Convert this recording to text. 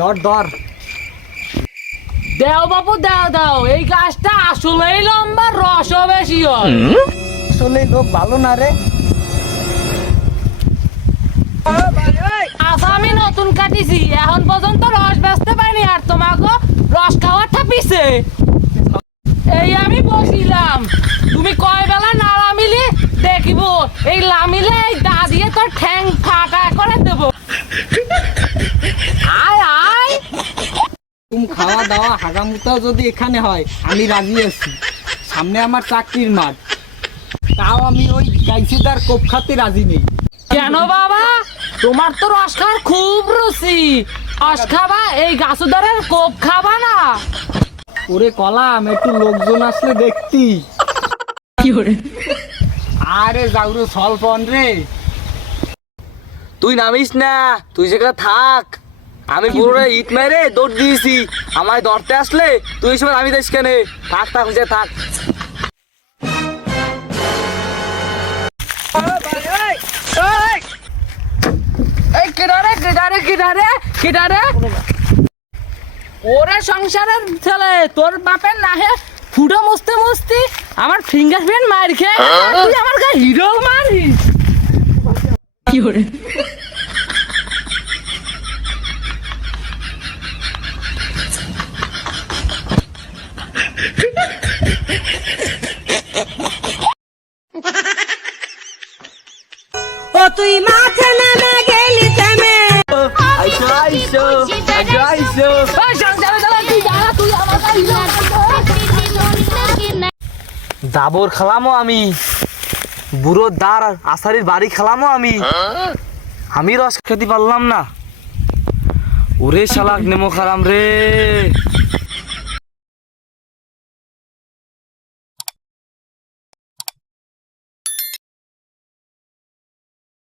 ধর ধর। দেও বাবু দেও দেও, এই গাছটা আসলেই লম্বা, রসও বেশি হয়। আসলে লোক ভালো না রে। আচ্ছা, আমি নতুন কাটিছি, এখন পর্যন্ত রস বেচতে পারিনি, আর তোমাকে রস খাওয়ার ঠাপিছে। এই আমি বসিলাম, তুমি কয় বেলা না লামিলি দেখিব, এই লামিলে এই দা দিয়ে তোর ঠ্যাং ফাটা করে দেব। আয় আয়। তুমি খাওয়া দাওয়া হাগামুতাও যদি এখানে হয় আমি রাজি আছি। সামনে আমার চাকরির মাঠ, তাও আমি ওই গাইছিদার কোপ খাতে রাজি নেই। কেন বাবা, তোমার তো রস খাওয়ার খুব রুচি, রস খাবা, এই গাছুদারের কোপ খাবা না? ওরে কলাম, একটু লোকজন আসলে দেখতি। আরে যাউরো সলপন রে। তুই নামিস না, তুই যেখানে থাক। আমি পুরো ইট মেরে দৌড় দিয়েছি, আমায় ধরতে আসলে তুই এই সময় নামি দিস কেন? থাক থাক, যে থাক। এই কিনারে কিনারে কিনারে কিনারে, ওরে সংসারের ছেলে, তোর বাপের নাহে ফুটো মুছতে মুছতি আমার ফিঙ্গারপ্রিন্ট মার খেয়ে তুই আমার গায়ে হিরো মারিস। কি করে? ও তুই মাঠে নেমে গেলি থেমে। আইসো আইসো আইসো আইসো। ওই সংসারের ছেলে, তুই দাঁড়া, তুই আমার গায়ে হিরো জাবর খালামো আমি, বুড়ো দার আসারির বাড়ি খালামো আমি। আমি রস খেতে পারলাম না। ওরে শালাক নেমো খারাম রে।